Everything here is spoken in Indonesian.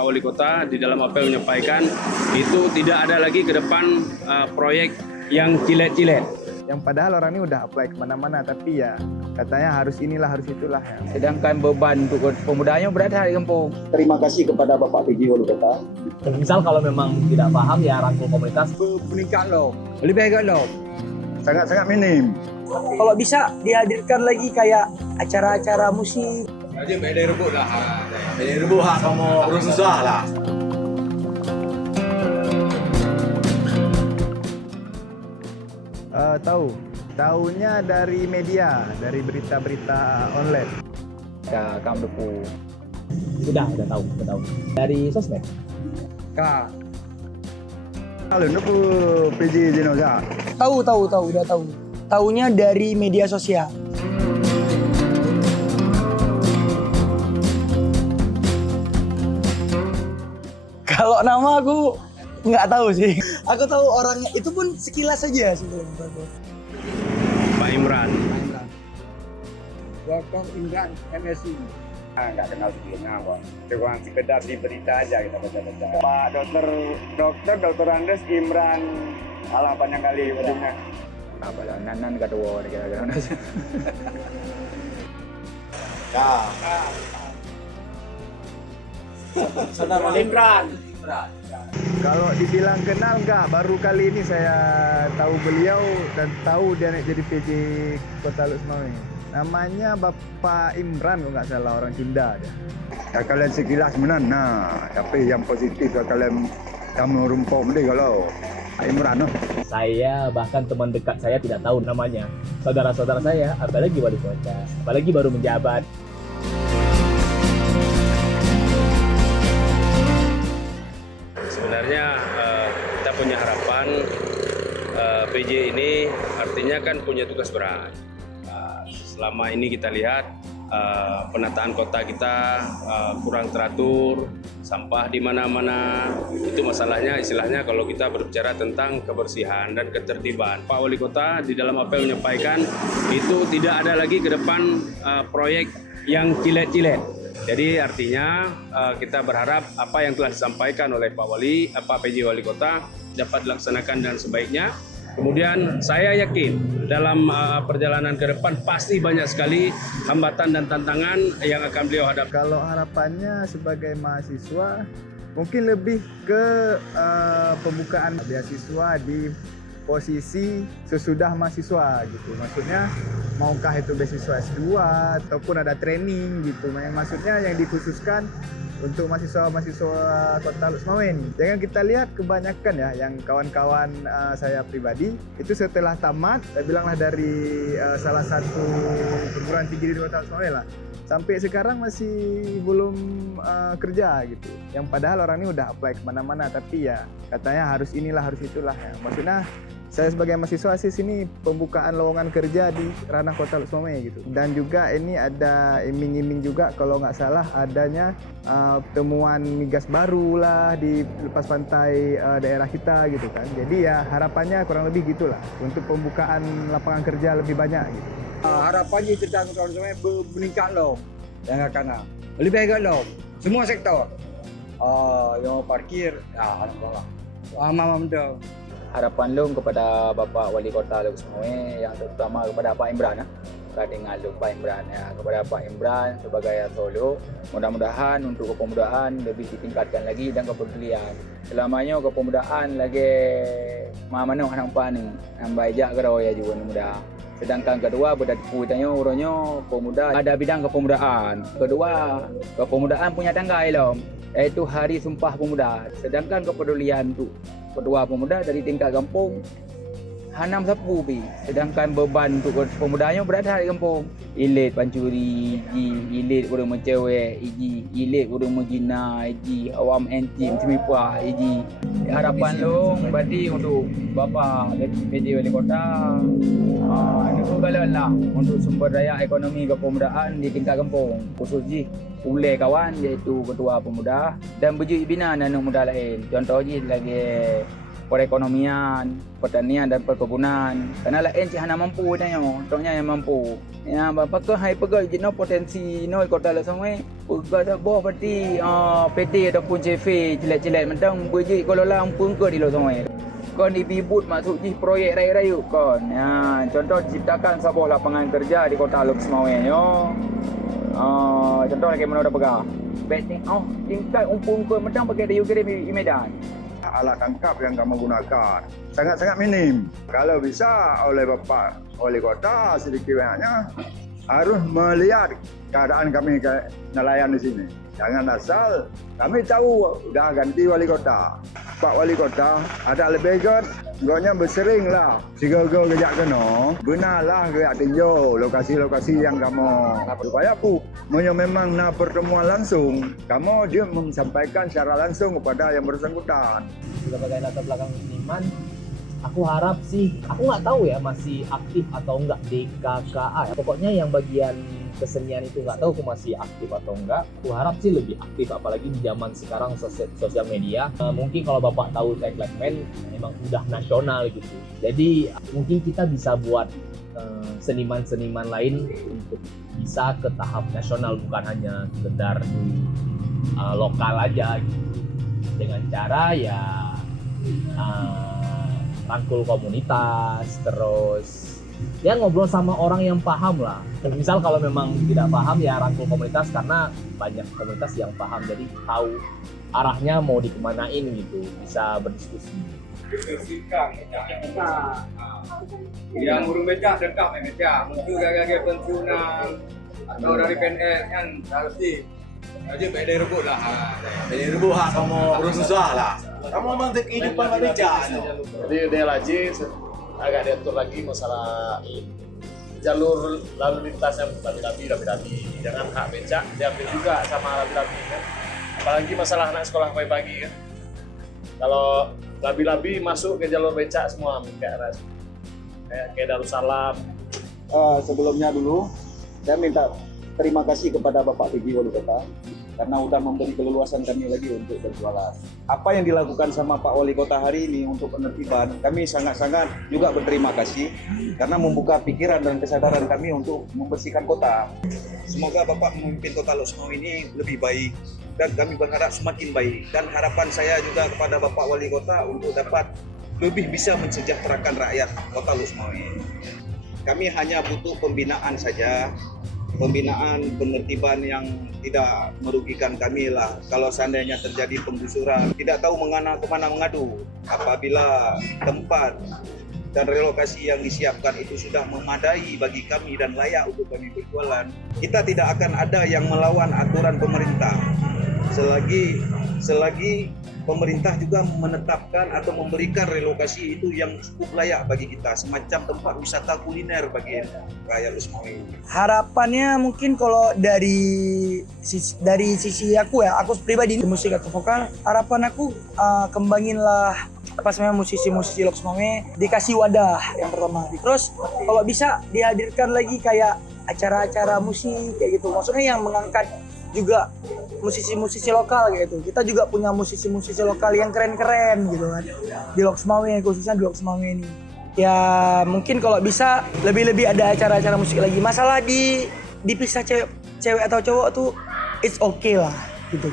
Bapak Wali Kota di dalam apel menyampaikan itu tidak ada lagi ke depan proyek yang cilet-cilet. Yang padahal orang ini udah apply kemana-mana, tapi ya katanya harus inilah, harus itulah. Ya. Sedangkan beban untuk pemudanya berada di kampung. Terima kasih kepada Bapak PJ Wali Kota. Misal kalau memang tidak paham ya rangkul komunitas. Peningkat loh, lebih baik loh. Sangat-sangat minim. Kalau bisa dihadirkan lagi kayak acara-acara musik. Jadi beda rebut lah. Beda rebut hak kamu urus susah lah. Tahunya dari media, dari berita-berita online. Ya, kamu depu. Sudah tahu. Dari sosmed. Kak. Kalau itu PJ Jenoza. Tahu, udah tahu. Tahunya dari media sosial. Kalau nama aku nggak tahu sih. Aku tahu orangnya itu pun sekilas saja sebelumnya. Pak Imran. Dr. Imran MSI. Nggak kenal sebelumnya kok. Cuma sekedar di berita aja kita baca-baca. Pak Dokter Andes Imran. Alah panjang kali ujungnya. Apa lah, nanan kedua kira-kira. Saudara Imran. Kalau dibilang kenal nggak, baru kali ini saya tahu beliau dan tahu dia naik jadi PJ Kota Lusmawe. Namanya Bapak Imran kalau nggak salah, orang Sunda dia. Ya, kalian sekilas menan. Nah, tapi yang positif ya kalian kamu rumput deh kalau Imran. Saya bahkan teman dekat saya tidak tahu namanya. Saudara-saudara saya, apalagi wali kota, apalagi baru menjabat. Sebenarnya kita punya harapan PJ ini artinya kan punya tugas berat. Selama ini kita lihat penataan kota kita kurang teratur, sampah di mana-mana. Itu masalahnya, istilahnya kalau kita berbicara tentang kebersihan dan ketertiban. Pak Wali Kota di dalam apel menyampaikan itu tidak ada lagi ke depan proyek yang cilet-cilet. Jadi artinya kita berharap apa yang telah disampaikan oleh Pak PJ Wali Kota dapat dilaksanakan dan sebaiknya. Kemudian saya yakin dalam perjalanan ke depan pasti banyak sekali hambatan dan tantangan yang akan beliau hadapi. Kalau harapannya sebagai mahasiswa mungkin lebih ke pembukaan beasiswa di posisi sesudah mahasiswa gitu. Maksudnya maukah itu beasiswa S2 ataupun ada training gitu. Maksudnya yang dikhususkan untuk mahasiswa Kota Lusmawe ini. Jangan kita lihat kebanyakan ya yang kawan-kawan saya pribadi itu setelah tamat, saya bilanglah dari salah satu perguruan tinggi di Kota Lusmawe lah, sampai sekarang masih belum kerja gitu. Yang padahal orang ini udah apply kemana-mana, tapi ya katanya harus inilah, harus itulah. Ya. Maksudnya saya sebagai mahasiswa sih sini pembukaan lowongan kerja di ranah Kota Lusmawe gitu. Dan juga ini ada iming-iming juga kalau nggak salah adanya temuan migas baru lah di lepas pantai daerah kita gitu kan. Jadi ya harapannya kurang lebih gitulah untuk pembukaan lapangan kerja lebih banyak gitu. Harapannya tentang Kota Lusmawe meningkat loh. Yang akan lebih baik loh. Semua sektor. Yang parkir, ya alhamdulillah. Aman dah. Harapan lo kepada Bapak Wali Kota Lusmawe yang terutama kepada Pak Imran dengan Pak Imran ya, kepada Pak Imran sebagai Solo, mudah-mudahan untuk kepemudaan lebih ditingkatkan lagi dan kepedulian. Selamanya kepemudaan lagi mana nampak ni nampak ajak ke ya juga mudah. Sedangkan kedua berdaku tanya orangnya pemuda ada bidang kepemudaan. Kedua kepemudaan punya tangga ilom, yaitu Hari Sumpah Pemuda. Sedangkan kepedulian tu kedua pemuda dari tingkat kampung hanam sapu pi. Sedangkan beban untuk pemudanya berada di kampung. Ilit pancuri, ilit kurang mencewek, ilit kurang menjina, awam anti menipu, harapan lo berarti untuk Bapak PJ Wali Kota itu galaklah untuk sumber daya ekonomi kepemudaan di tingkat kampung, khususnya ulai kawan iaitu ketua pemuda dan berjudi bina anak muda lain. Contohnya lagi perekonomian, pertanian dan perkebunan. Karena lain cik hana mampu dah yo, contohnya yang mampu. Ya bapa ke hai pegai jeno potensi noi kota la semua. Pegai dah boh parti PT ataupun CV jelek-jelek mentang beji kalau lah ampun ke di lo semua. Kon dibibut masuk di proyek raya-raya kon. Ya, contoh diciptakan sebuah lapangan kerja di kota Lok Semawe yo. Contoh lagi mana dah pegang. Betting tingkat umpun ke mentang pakai di UGM Medan. Alat tangkap yang kamu gunakan sangat-sangat minim. Kalau bisa oleh Bapak Wali Kota sedikit banyaknya harus melihat keadaan kami nelayan di sini. Jangan asal kami tahu dah ganti wali kota. Pak Wali Kota ada lebih kan, gonya bersering lah. Sigo-go kejak kena, benarlah kejak tinjau lokasi-lokasi yang kamu. Supaya aku, memang nak pertemuan langsung, kamu dia menyampaikan secara langsung kepada yang bersangkutan. Sebagai latar belakang seniman, aku harap sih, aku nggak tahu ya masih aktif atau enggak DKKA. Pokoknya yang bagian kesenian itu nggak tahu aku masih aktif atau enggak. Aku harap sih lebih aktif, apalagi di zaman sekarang sosial media. Mungkin kalau Bapak tahu Tech Blackman memang udah nasional gitu. Jadi mungkin kita bisa buat seniman-seniman lain untuk bisa ke tahap nasional, bukan hanya sekedar di lokal aja gitu. Dengan cara ya rangkul komunitas, terus ya ngobrol sama orang yang paham lah. Misal kalau memang tidak paham ya rangkul komunitas, karena banyak komunitas yang paham, jadi tahu arahnya mau dikemanain gitu, bisa berdiskusi. Yang urung becak dekat main becak, mungkin gara-gara pensiunan atau dari PNS kan harus di. Aja beda rebut lah. Beda rebut hak kamu urus susah lah. Kamu memang kehidupan beca. Jadi dia lagi agak diatur lagi masalah ini. Jalur lalu lintas yang rapi-rapi. Jangan hak becak diambil juga sama rapi-rapi kan. Apalagi masalah anak sekolah pagi-pagi kan. Kalau labi-labi masuk ke jalur becak semua kayak Darussalam. Sebelumnya dulu saya minta terima kasih kepada Bapak PJ Wali Kota karena udah memberi keleluasan kami lagi untuk berjualan. Apa yang dilakukan sama Pak Wali Kota hari ini untuk penertiban, kami sangat-sangat juga berterima kasih karena membuka pikiran dan kesadaran kami untuk membersihkan kota. Semoga Bapak memimpin Kota Lok Semawe ini lebih baik dan kami berharap semakin baik. Dan harapan saya juga kepada Bapak Wali Kota untuk dapat lebih bisa mensejahterakan rakyat Kota Lok Semawe. Kami hanya butuh pembinaan saja. Pembinaan penertiban yang tidak merugikan kami lah. Kalau seandainya terjadi penggusuran, tidak tahu kemana mengadu. Apabila tempat dan relokasi yang disiapkan itu sudah memadai bagi kami dan layak untuk kami berjualan, kita tidak akan ada yang melawan aturan pemerintah. Selagi pemerintah juga menetapkan atau memberikan relokasi itu yang cukup layak bagi kita, semacam tempat wisata kuliner bagi rakyat Lok Semawe. Harapannya mungkin kalau dari sisi aku ya, aku pribadi musik atau vokal, harapan aku kembanginlah musisi-musisi Lok Semawe, dikasih wadah yang pertama. Terus kalau bisa dihadirkan lagi kayak acara-acara musik kayak gitu, maksudnya yang mengangkat juga musisi-musisi lokal gitu. Kita juga punya musisi-musisi lokal yang keren-keren gitu kan di Lok Semawe, khususnya di Lok Semawe ini. Ya mungkin kalau bisa lebih-lebih ada acara-acara musik lagi. Masalah dipisah cewek atau cowok tuh it's okay lah gitu.